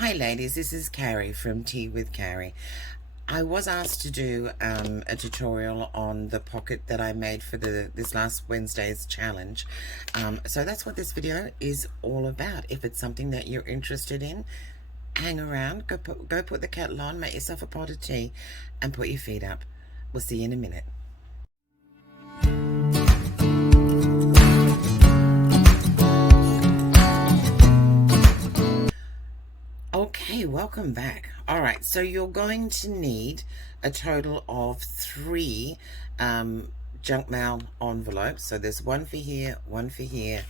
Hi ladies, this is Carrie from Tea with Carrie. I was asked to do a tutorial on the pocket that I made for this last Wednesday's challenge. So that's what this video is all about. If it's something that you're interested in, hang around, go put the kettle on, make yourself a pot of tea, and put your feet up. We'll see you in a minute. Okay, welcome back. All right, so you're going to need a total of 3 junk mail envelopes. So there's one for here, one for here,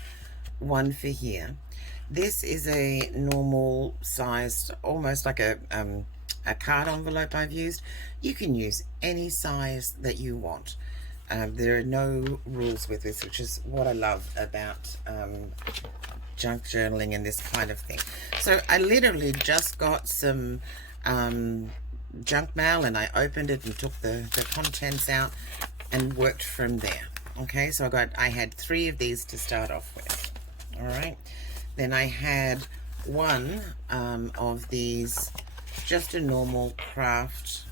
one for here. This is a normal sized, almost like a card envelope I've used. You can use any size that you want. There are no rules with this, which is what I love about junk journaling and this kind of thing. So I literally just got some junk mail and I opened it and took the contents out and worked from there. Okay, so I had 3 of these to start off with. All right, then I had one of these, just a normal craft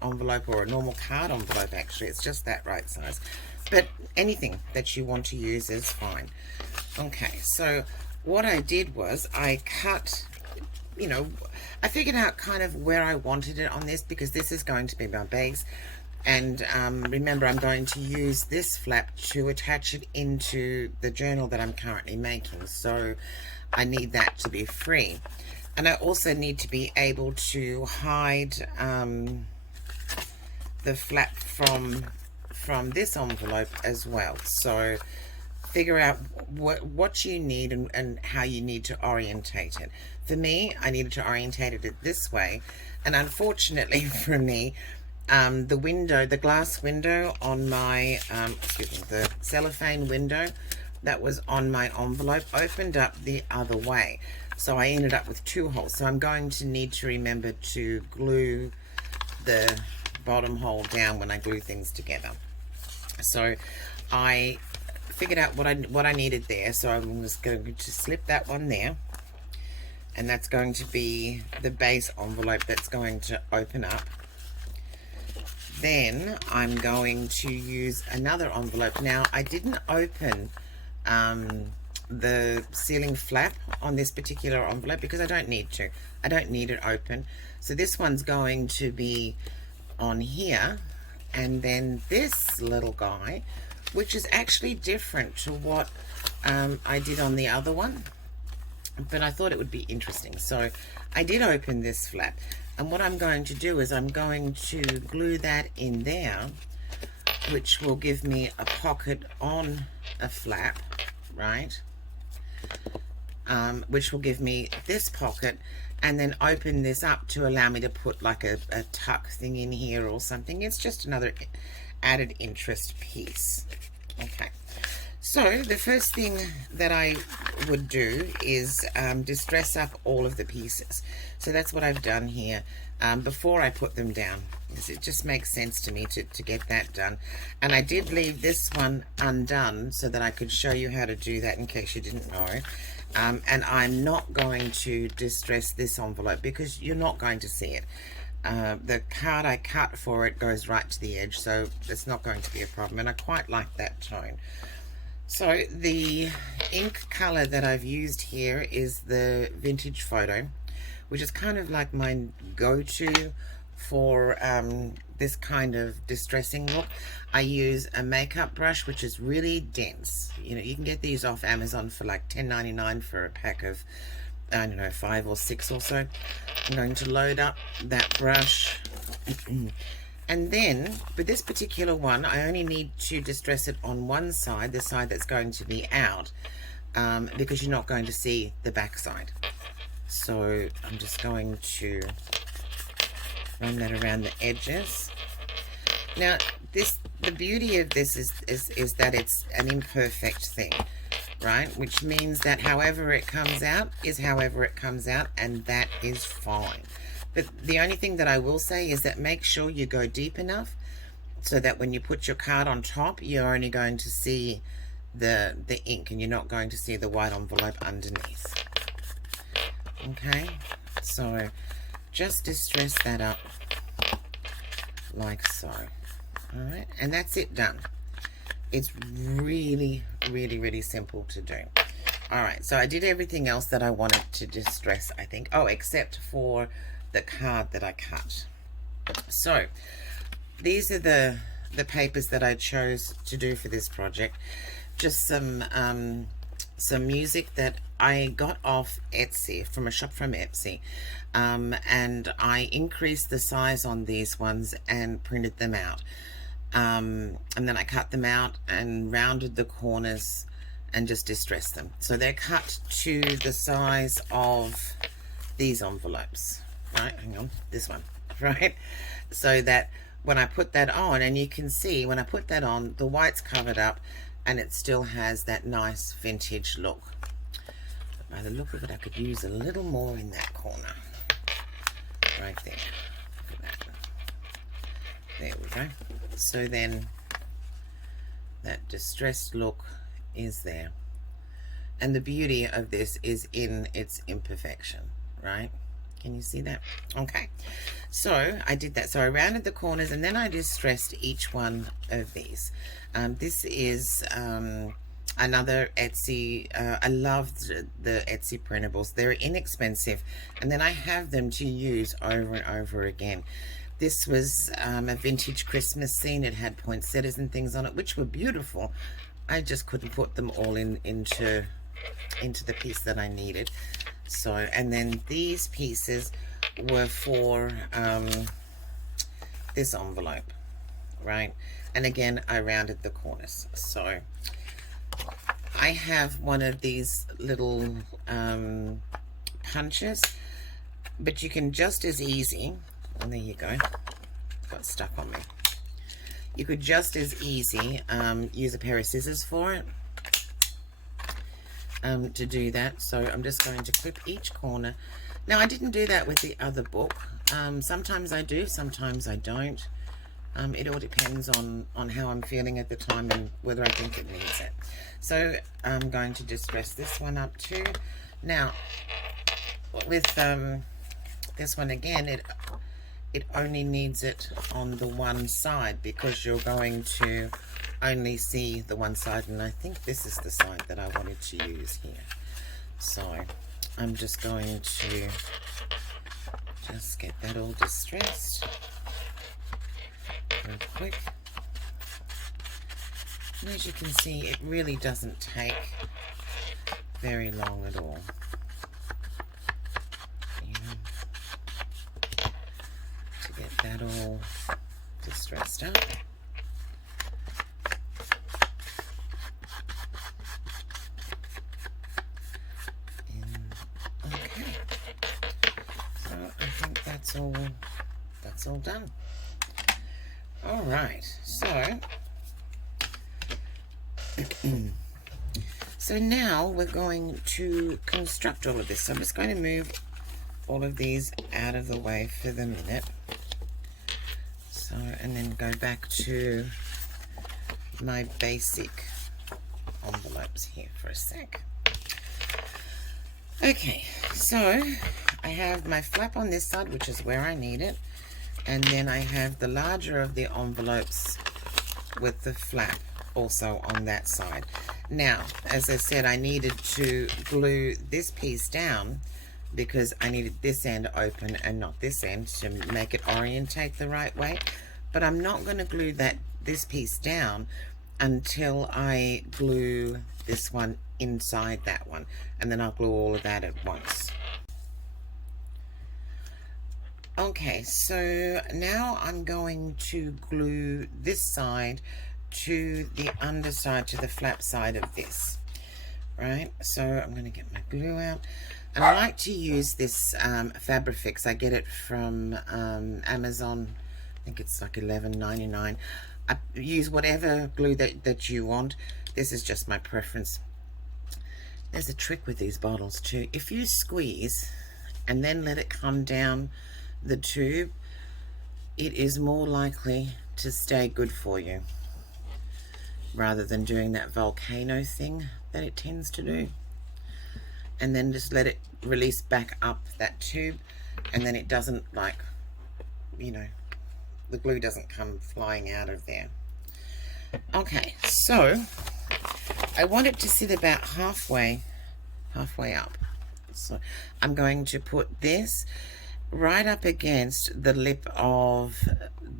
envelope, or a normal card envelope. Actually, it's just that right size, but anything that you want to use is fine. Okay, so what I did was I cut, I figured out kind of where I wanted it on this, because this is going to be my base. And remember, I'm going to use this flap to attach it into the journal that I'm currently making. So I need that to be free. And I also need to be able to hide the flap from this envelope as well. So figure out what you need and how you need to orientate it. For me, I needed to orientate it this way, and unfortunately for me, the glass window on my the cellophane window that was on my envelope opened up the other way, so I ended up with 2 holes. So I'm going to need to remember to glue the bottom hole down when I glue things together. So I figured out what I needed there, so I'm just going to slip that one there, and that's going to be the base envelope that's going to open up. Then I'm going to use another envelope. Now, I didn't open the ceiling flap on this particular envelope because I don't need to. I don't need it open. So this one's going to be on here, and then this little guy, which is actually different to what I did on the other one, but I thought it would be interesting. So I did open this flap, and what I'm going to do is I'm going to glue that in there, which will give me a pocket on a flap, right? Which will give me this pocket, and then open this up to allow me to put like a tuck thing in here or something. It's just another added interest piece. Okay, so the first thing that I would do is distress up all of the pieces. So that's what I've done here before I put them down, because it just makes sense to me to get that done. And I did leave this one undone so that I could show you how to do that in case you didn't know. And I'm not going to distress this envelope because you're not going to see it. The card I cut for it goes right to the edge, so it's not going to be a problem, and I quite like that tone. So the ink color that I've used here is the Vintage Photo, which is kind of like my go-to for this kind of distressing look. I use a makeup brush which is really dense. You can get these off Amazon for like $10.99 for a pack of, I don't know, 5 or 6 or so. I'm going to load up that brush. And then, with this particular one, I only need to distress it on one side, the side that's going to be out, because you're not going to see the back side. So I'm just going to run that around the edges. Now, the beauty of this is that it's an imperfect thing, right? Which means that however it comes out is however it comes out, and that is fine. But the only thing that I will say is that make sure you go deep enough so that when you put your card on top, you're only going to see the ink, and you're not going to see the white envelope underneath. Okay, so just distress that up like so. All right, and that's it, done. It's really, really, really simple to do. All right, so I did everything else that I wanted to distress, I think. Oh, except for the card that I cut. So these are the papers that I chose to do for this project. Just some music that I got off Etsy, from a shop from Etsy, and I increased the size on these ones and printed them out, and then I cut them out and rounded the corners and just distressed them. So they're cut to the size of these envelopes, right? Hang on, this one, right? So that when I put that on, and you can see when I put that on, the white's covered up and it still has that nice vintage look. By the look of it, I could use a little more in that corner. Right there. Look at that. There we go. So then that distressed look is there. And the beauty of this is in its imperfection, right? Can you see that? Okay, so I did that. So I rounded the corners and then I distressed each one of these. This is another Etsy. I love the Etsy printables. They're inexpensive, and then I have them to use over and over again. This was a vintage Christmas scene. It had poinsettias and things on it, which were beautiful. I just couldn't put them all into the piece that I needed. So, and then these pieces were for this envelope, right? And again, I rounded the corners. So I have one of these little punches, but you can just as easy, and there you go, got stuck on me. You could just as easy use a pair of scissors for it. To do that. So I'm just going to clip each corner. Now, I didn't do that with the other book. Sometimes I do, sometimes I don't. It all depends on how I'm feeling at the time and whether I think it needs it. So I'm going to distress this one up too. Now, with this one again, it only needs it on the one side because you're going to only see the one side, and I think this is the side that I wanted to use here. So I'm just going to just get that all distressed real quick. And as you can see, it really doesn't take very long at all. To get that all distressed up. That's all done. All right, so now we're going to construct all of this. So I'm just going to move all of these out of the way for the minute. So, and then go back to my basic envelopes here for a sec. Okay, so I have my flap on this side, which is where I need it, and then I have the larger of the envelopes with the flap also on that side. Now, as I said, I needed to glue this piece down because I needed this end open and not this end to make it orientate the right way, but I'm not going to glue this piece down until I glue this one inside that one, and then I'll glue all of that at once. Okay, so now I'm going to glue this side to the underside, to the flap side of this, right? So I'm going to get my glue out, and I like to use this Fabrifix. I get it from Amazon. I think it's like $11.99. I use whatever glue that you want. This is just my preference. There's a trick with these bottles too. If you squeeze and then let it come down the tube, it is more likely to stay good for you rather than doing that volcano thing that it tends to do. and then just let it release back up that tube, and then it doesn't, like, you know, the glue doesn't come flying out of there. Okay, so I want it to sit about halfway up. So I'm going to put this right up against the lip of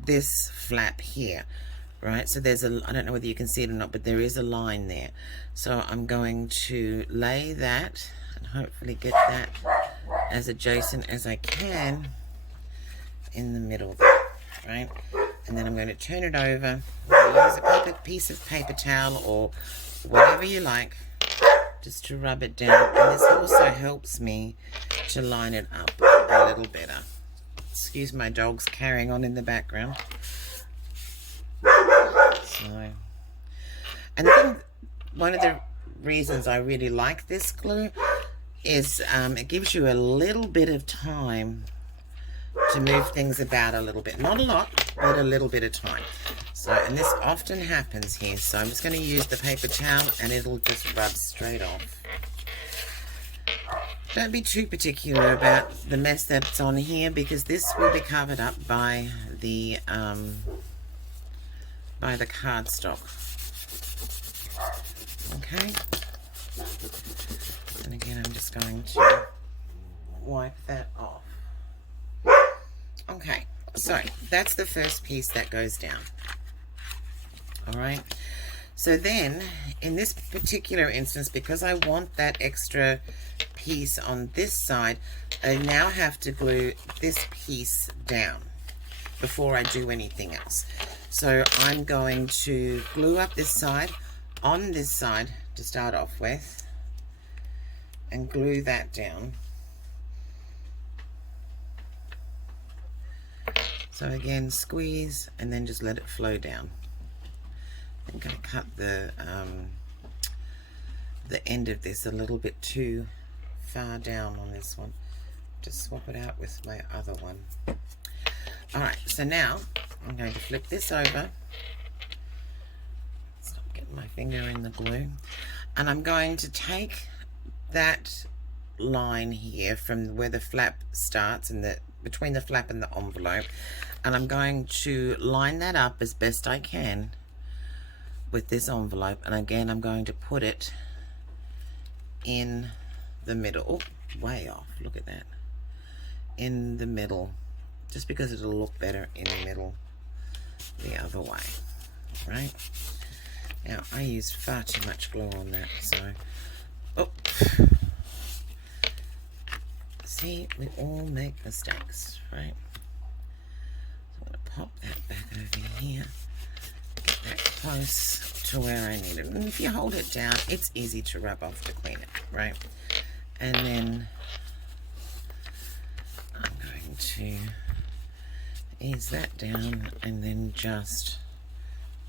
this flap here, right? So there's a, I don't know whether you can see it or not, but there is a line there. So I'm going to lay that and hopefully get that as adjacent as I can in the middle there, right? And then I'm going to turn it over. Use a piece of paper towel or whatever you like, just to rub it down. And this also helps me to line it up a little better. Excuse my dogs carrying on in the background. So, and I think one of the reasons I really like this glue is it gives you a little bit of time to move things about a little bit. Not a lot, but a little bit of time. So, and this often happens here. So I'm just going to use the paper towel and it'll just rub straight off. Don't be too particular about the mess that's on here, because this will be covered up by the cardstock. Okay. And again, I'm just going to wipe that off. Okay, so that's the first piece that goes down. All right. So then, in this particular instance, because I want that extra piece on this side, I now have to glue this piece down before I do anything else. So I'm going to glue up this side on this side to start off with and glue that down. So again, squeeze and then just let it flow down. I'm going to cut the end of this a little bit too far down on this one. Just swap it out with my other one. Alright, so now I'm going to flip this over. Stop getting my finger in the glue. And I'm going to take that line here from where the flap starts and between the flap and the envelope, and I'm going to line that up as best I can with this envelope. And again, I'm going to put it in the middle. Oh, way off, look at that. In the middle, just because it'll look better in the middle the other way, right? Now, I used far too much glue on that, so, oh. See, we all make mistakes, right? So I'm going to pop that back over here, get that close to where I need it. And if you hold it down, it's easy to rub off to clean it, right? And then I'm going to ease that down and then just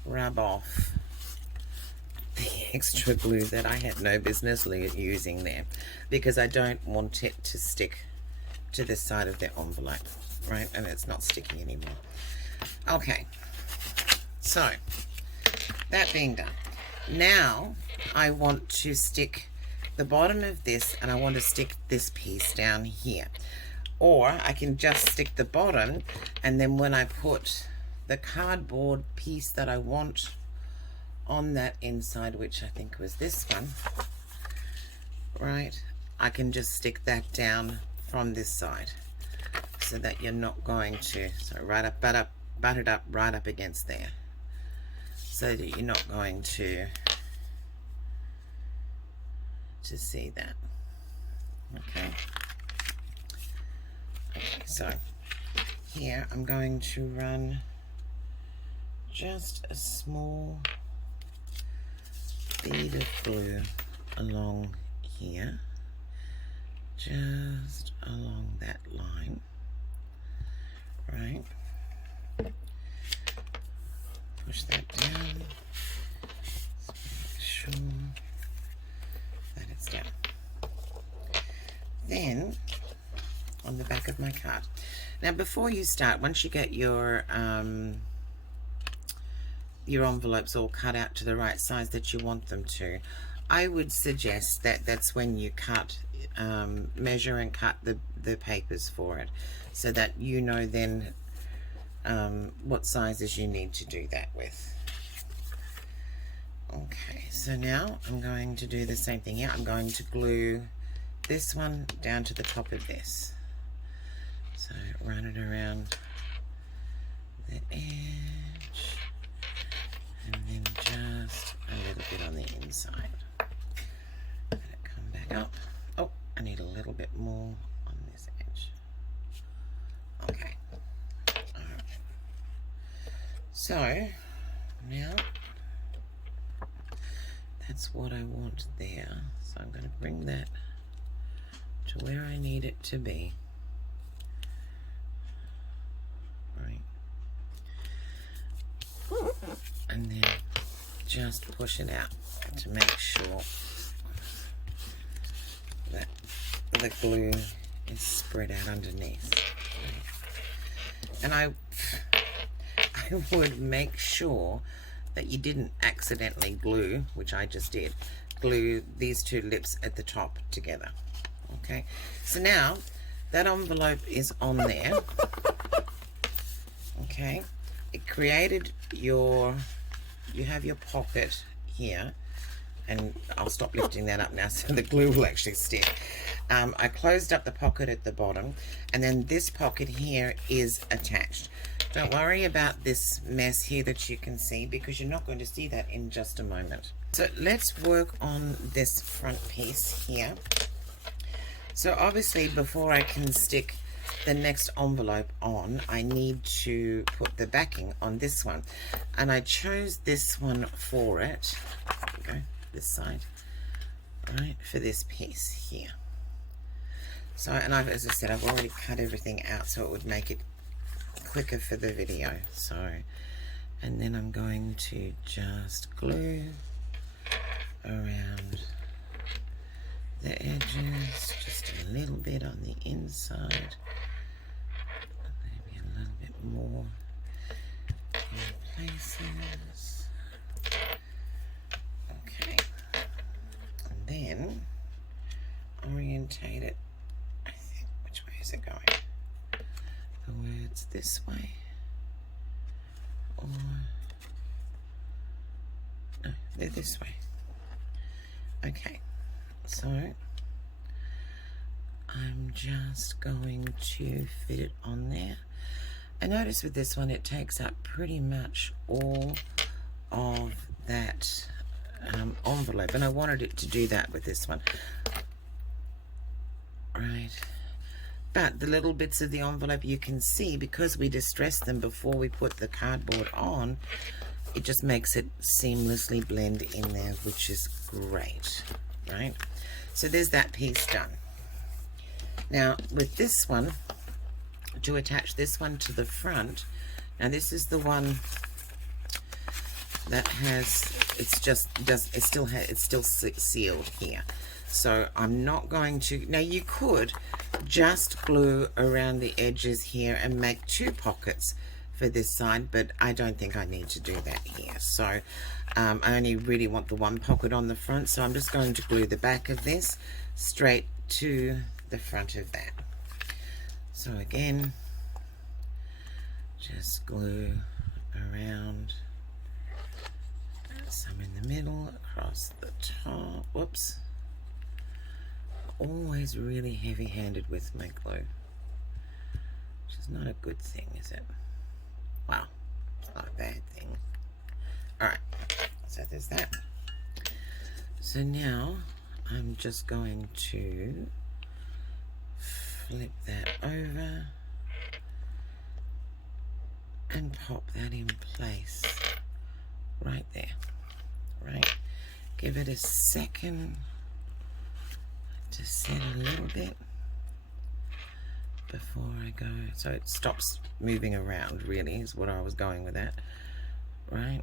rub off the extra glue that I had no business using there, because I don't want it to stick to this side of the envelope, right? And it's not sticking anymore. Okay, so that being done, now I want to stick the bottom of this, and I want to stick this piece down here. Or I can just stick the bottom, and then when I put the cardboard piece that I want on that inside, which I think was this one, right, I can just stick that down from this side, so that you're not going to, so right up, butt it up right up against there, so that you're not going to see that. Okay. Okay, so here I'm going to run just a small bead of glue along here, just along that line, right? Push that down, so make sure that it's down. Then on the back of my card. Now, before you start, once you get your envelopes all cut out to the right size that you want them to, I would suggest that that's when you cut measure and cut the papers for it, so that you know then what sizes you need to do that with. Okay, so now I'm going to do the same thing here. I'm going to glue this one down to the top of this. So run it around the edge, and then just a little bit on the inside. Let it come back up. Oh, I need a little bit more on this edge. Okay. Alright. So now that's what I want there. So I'm going to bring that to where I need it to be. Right. And then just push it out to make sure that the glue is spread out underneath. And I would make sure that you didn't accidentally glue, which I just did, glue these two lips at the top together. Okay, so now that envelope is on there. Okay, it created you have your pocket here, and I'll stop lifting that up now so the glue will actually stick. I closed up the pocket at the bottom, and then this pocket here is attached. Don't worry about this mess here that you can see, because you're not going to see that in just a moment. So let's work on this front piece here. So obviously before I can stick the next envelope on, I need to put the backing on this one. And I chose this one for it. There we go, this side. Right, for this piece here. So, and as I said, I've already cut everything out so it would make it quicker for the video. So, and then I'm going to just glue around the edges, just a little bit on the inside, maybe a little bit more in places. Okay, and then orientate it. I think, which way is it going? The words this way, or no, they're this way. Okay, so I'm just going to fit it on there. And notice with this one, it takes up pretty much all of that envelope, and I wanted it to do that with this one. Right. But the little bits of the envelope you can see, because we distressed them before we put the cardboard on, it just makes it seamlessly blend in there, which is great, right? So there's that piece done. Now with this one, to attach this one to the front, now this is the one that has, it's still sealed here. So I'm not going to, now you could just glue around the edges here and make two pockets for this side, but I don't think I need to do that here. So I only really want the one pocket on the front, so I'm just going to glue the back of this straight to the front of that. So again, just glue around, some in the middle, across the top. Whoops. Always really heavy-handed with my glue, which is not a good thing, is it? Wow, it's not a bad thing. Alright, so there's that. So now I'm just going to flip that over and pop that in place right there. Right, give it a second to set a little bit before I go, so it stops moving around, really is what I was going with that. Right,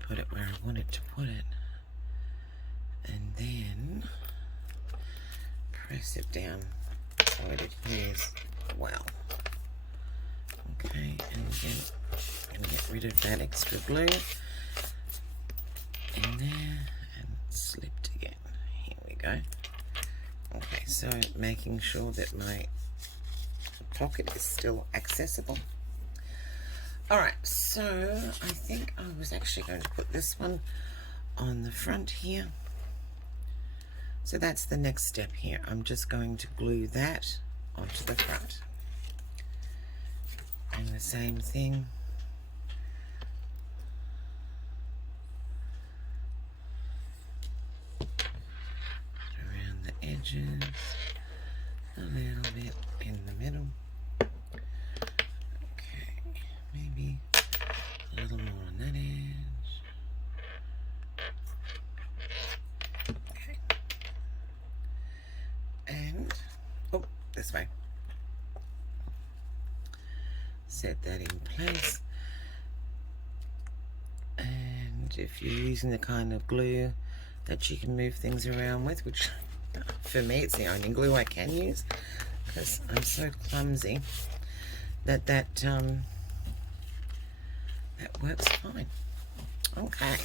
put it where I want it to put it, and then press it down so it adheres well. Okay, and again, get rid of that extra glue in there and slipped again. Here we go. So making sure that my pocket is still accessible. Alright, so I think I was actually going to put this one on the front here. So that's the next step here. I'm just going to glue that onto the front. And the same thing around the edges, a little bit in the middle. Okay, maybe a little more on that edge. Okay. And, oh, this way. Set that in place. And if you're using the kind of glue that you can move things around with, which for me it's the only glue I can use because I'm so clumsy, that works fine. Okay,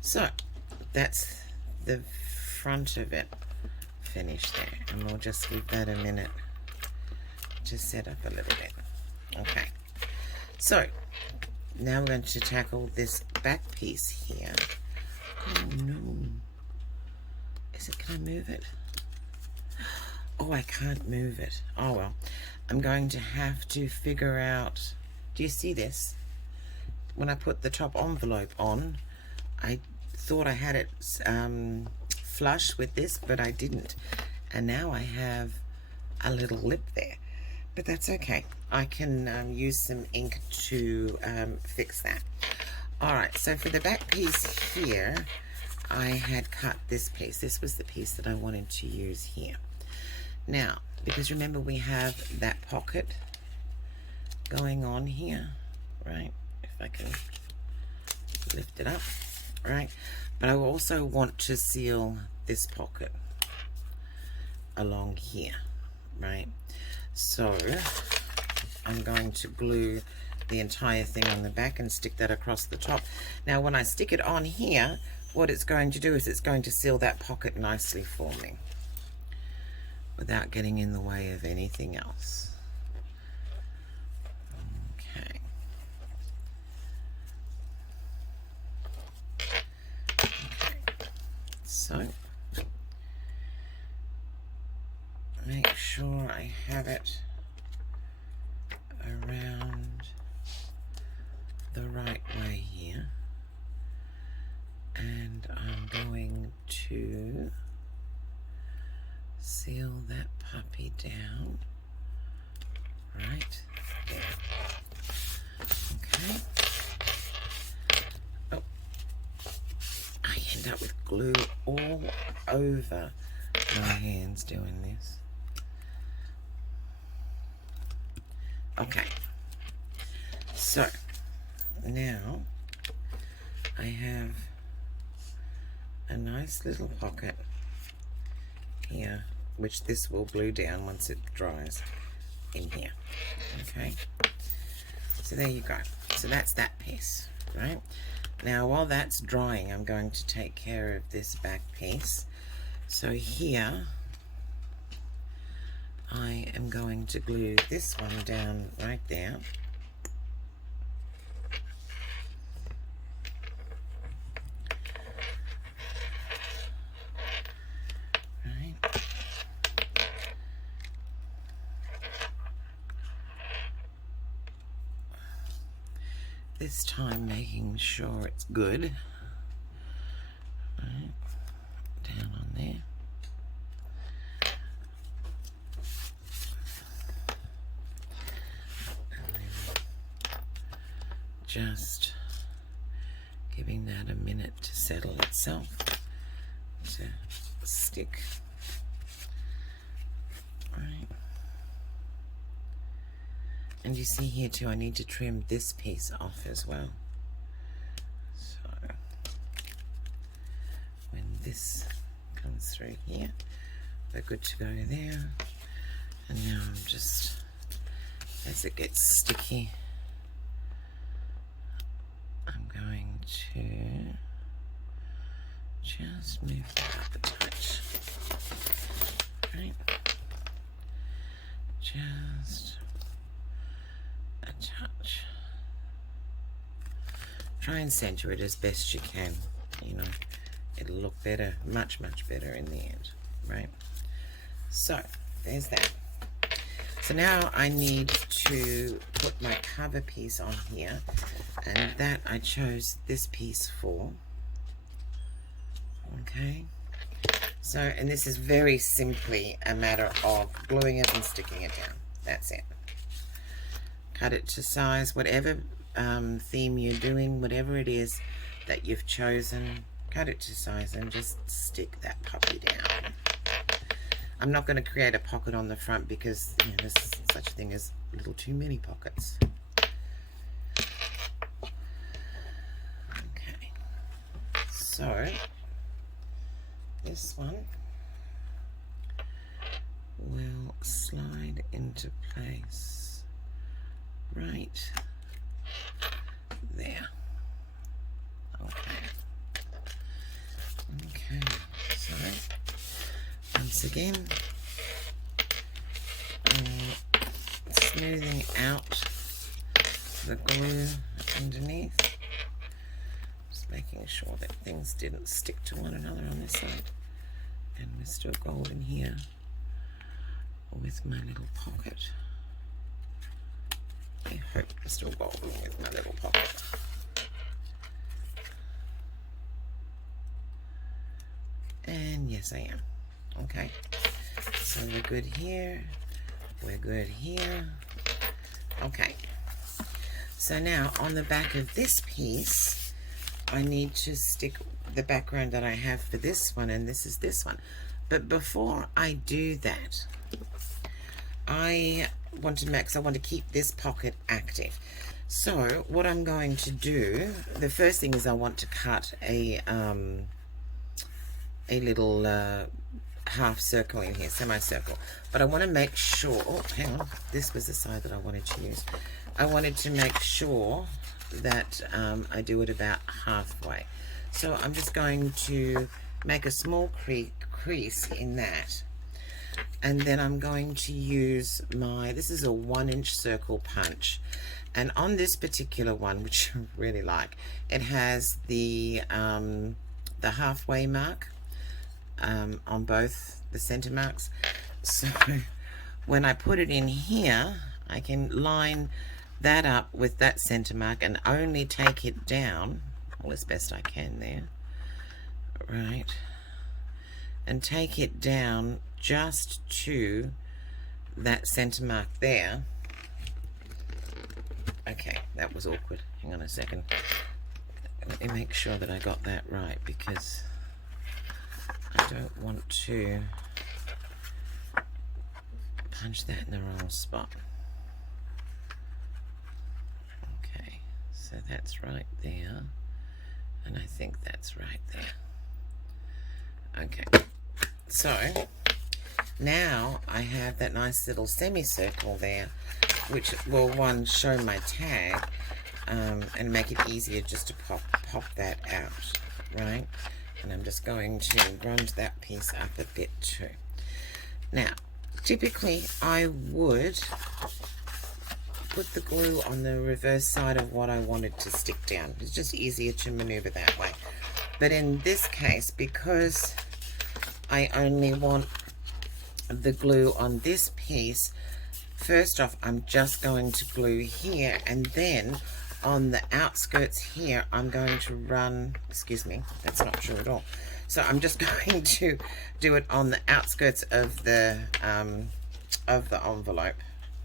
so that's the front of it finished there, and we'll just give that a minute to set up a little bit. Okay, so now we're going to tackle this back piece here. Oh no. Is it, can I move it? Oh, I can't move it. Oh well. I'm going to have to figure out, do you see this? When I put the top envelope on, I thought I had it flush with this, but I didn't. And now I have a little lip there. But that's okay. I can use some ink to fix that. Alright, so for the back piece here, I had cut this piece. This was the piece that I wanted to use here. Now, because remember we have that pocket going on here, right? If I can lift it up, right? But I also want to seal this pocket along here, right? So I'm going to glue the entire thing on the back and stick that across the top. Now when I stick it on here, what it's going to do is it's going to seal that pocket nicely for me without getting in the way of anything else. Okay. So make sure I have it around the right way here, and I'm going to seal that puppy down right there. Okay. Oh, I end up with glue all over my hands doing this. Okay, so now I have a nice little pocket here, which this will glue down once it dries in here. Okay, so there you go. So that's that piece, right? Now while that's drying, I'm going to take care of this back piece. So here I am going to glue this one down right there. Right. This time making sure it's good. Right. Down on there. Just giving that a minute to settle itself, to stick. Right. And you see here too, I need to trim this piece off as well. So when this comes through here, we're good to go there. And now I'm just, as it gets sticky, I'm going to just move that up a touch. Right. just a touch. Try and center it as best you can, you know. It'll look better, much, much better in the end, right? So, there's that. So now I need to put my cover piece on here, and that I chose this piece for. Okay. So, and this is very simply a matter of gluing it and sticking it down. That's it. Cut it to size, whatever theme you're doing, whatever it is that you've chosen, cut it to size and just stick that puppy down. I'm not going to create a pocket on the front because, you know, there's such a thing as a little too many pockets. Okay, so this one will slide into place right there. Okay, so once again, smoothing out the glue underneath, just making sure that things didn't stick to one another on this side, and we're still golden here with my little pocket. I hope I'm still golden with my little pocket. And yes, I am. Okay, so we're good here, we're good here. Okay, so now on the back of this piece, I need to stick the background that I have for this one, and this is this one. But before I do that, I want to keep this pocket active. So what I'm going to do, the first thing is I want to cut a little half circle in here, semicircle. But I want to make sure, oh, hang on, this was the side that I wanted to use. I wanted to make sure that I do it about halfway. So I'm just going to make a small crease in that. And then I'm going to use this is a 1-inch circle punch. And on this particular one, which I really like, it has the halfway mark on both the center marks. So when I put it in here, I can line that up with that center mark and only take it down, well, as best I can there, right, and take it down just to that center mark there. Okay, that was awkward. Hang on a second. Let me make sure that I got that right, because I don't want to punch that in the wrong spot. Okay, so that's right there, and I think that's right there. Okay, so now I have that nice little semicircle there, which will, one, show my tag and make it easier just to pop that out, right? And I'm just going to grunge that piece up a bit too. Now, typically I would put the glue on the reverse side of what I wanted to stick down. It's just easier to maneuver that way. But in this case, because I only want the glue on this piece, first off, I'm just going to glue here, and then on the outskirts here, I'm going to run, excuse me, that's not true at all. So I'm just going to do it on the outskirts of the envelope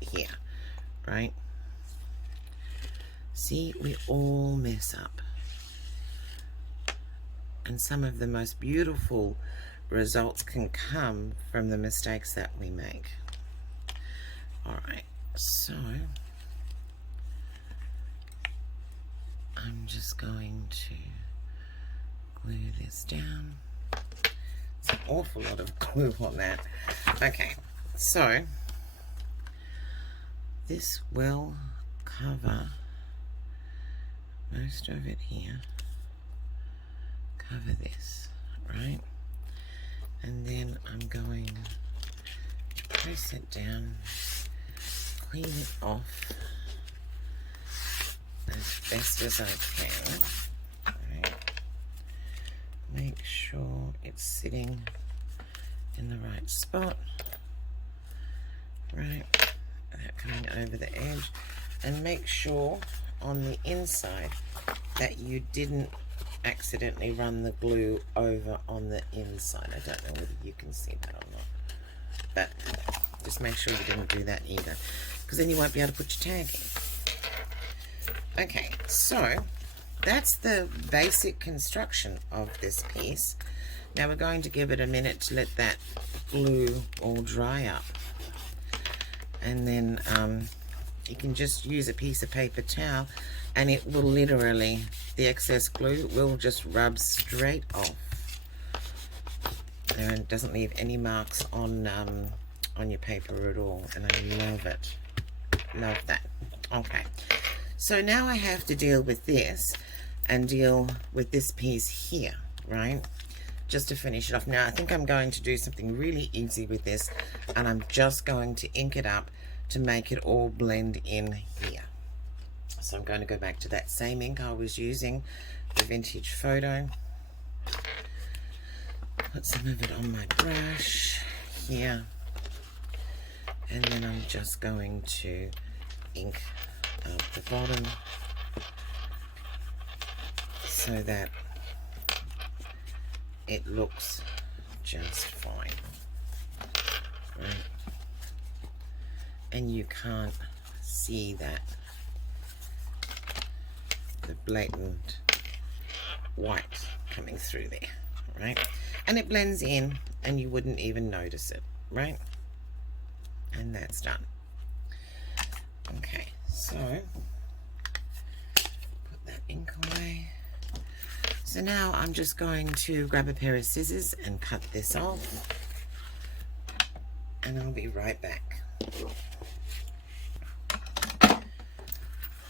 here, right? See, we all mess up. And some of the most beautiful results can come from the mistakes that we make. All right, so I'm just going to glue this down. It's an awful lot of glue on that. Okay, so this will cover most of it here. Cover this, right? And then I'm going to press it down clean it off as best as I can. Right. Make sure it's sitting in the right spot. Right, that coming over the edge, and make sure on the inside that you didn't accidentally run the glue over on the inside. I don't know whether you can see that or not, but just make sure you didn't do that either, because then you won't be able to put your tag in. Okay, so that's the basic construction of this piece. Now we're going to give it a minute to let that glue all dry up, and then you can just use a piece of paper towel, and it will literally, the excess glue will just rub straight off, and it doesn't leave any marks on your paper at all, and I love it. Love that. Okay, so now I have to deal with this and deal with this piece here, right? Just to finish it off. Now I think I'm going to do something really easy with this, and I'm just going to ink it up to make it all blend in here. So I'm going to go back to that same ink I was using, the Vintage Photo. Put some of it on my brush here, and then I'm just going to ink up the bottom so that it looks just fine, right? And you can't see that, the blatant white coming through there, right? And it blends in and you wouldn't even notice it, right? And that's done. Okay, so put that ink away. So now I'm just going to grab a pair of scissors and cut this off, and I'll be right back.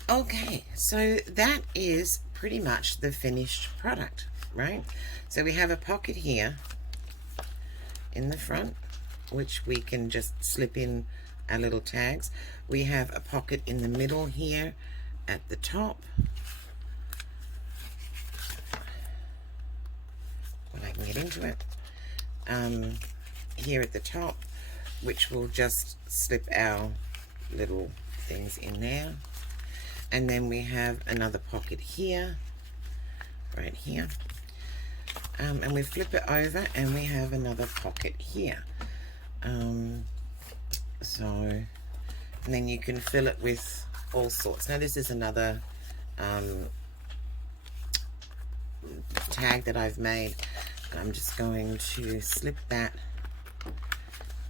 Okay, so that is pretty much the finished product, right? So we have a pocket here in the front, which we can just slip in our little tags. We have a pocket in the middle here at the top. When I can get into it, here at the top, which will just slip our little things in there. And then we have another pocket here, right here, and we flip it over and we have another pocket here. And then you can fill it with all sorts. Now this is another tag that I've made. I'm just going to slip that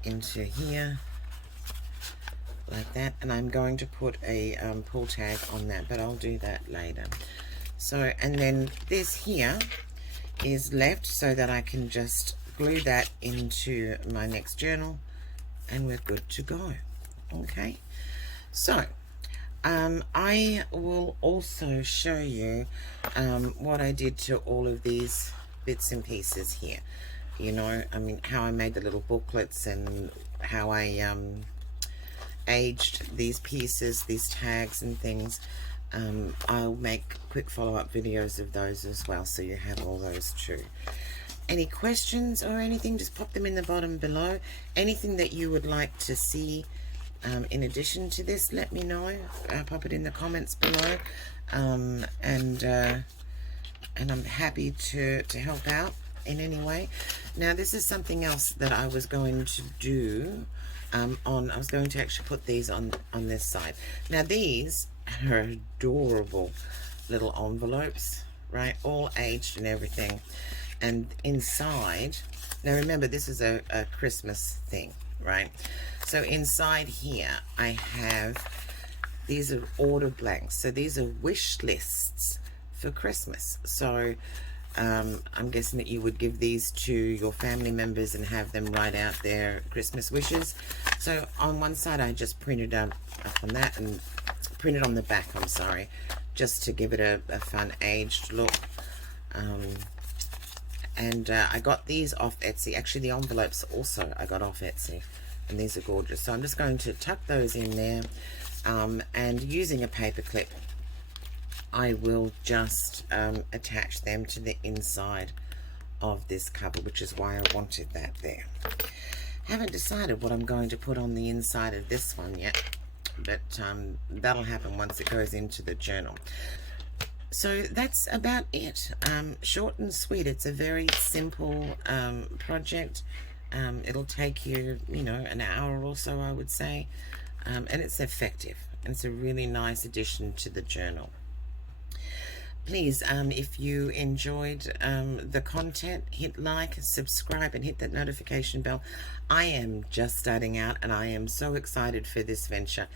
into here like that, and I'm going to put a pull tag on that, but I'll do that later. So, and then this here is left so that I can just glue that into my next journal, and we're good to go. Okay, so I will also show you what I did to all of these bits and pieces here. You know, I mean, how I made the little booklets and how I aged these pieces, these tags and things. I'll make quick follow-up videos of those as well, so you have all those too. Any questions or anything, just pop them in the bottom below. Anything that you would like to see in addition to this, let me know. Pop it in the comments below, and I'm happy to help out in any way. Now this is something else that I was going to do. I was going to actually put these on this side. Now these are adorable little envelopes, right? All aged and everything. And inside, now remember this is a Christmas thing, right? So inside here I have, these are order blanks. So these are wish lists for Christmas. So I'm guessing that you would give these to your family members and have them write out their Christmas wishes. So on one side I just printed up on that, and printed on the back, I'm sorry, just to give it a fun aged look. And I got these off Etsy. Actually the envelopes also I got off Etsy. and these are gorgeous. So I'm just going to tuck those in there, and using a paper clip, I will just attach them to the inside of this cover, which is why I wanted that there. Haven't decided what I'm going to put on the inside of this one yet, but that'll happen once it goes into the journal. So that's about it. Short and sweet. It's a very simple project. It'll take you, you know, an hour or so, I would say, and it's effective, and it's a really nice addition to the journal. Please, if you enjoyed the content, hit like, subscribe, and hit that notification bell. I am just starting out, and I am so excited for this venture.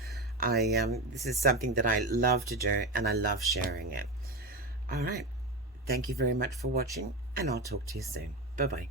This is something that I love to do, and I love sharing it. All right. Thank you very much for watching, and I'll talk to you soon. Bye-bye.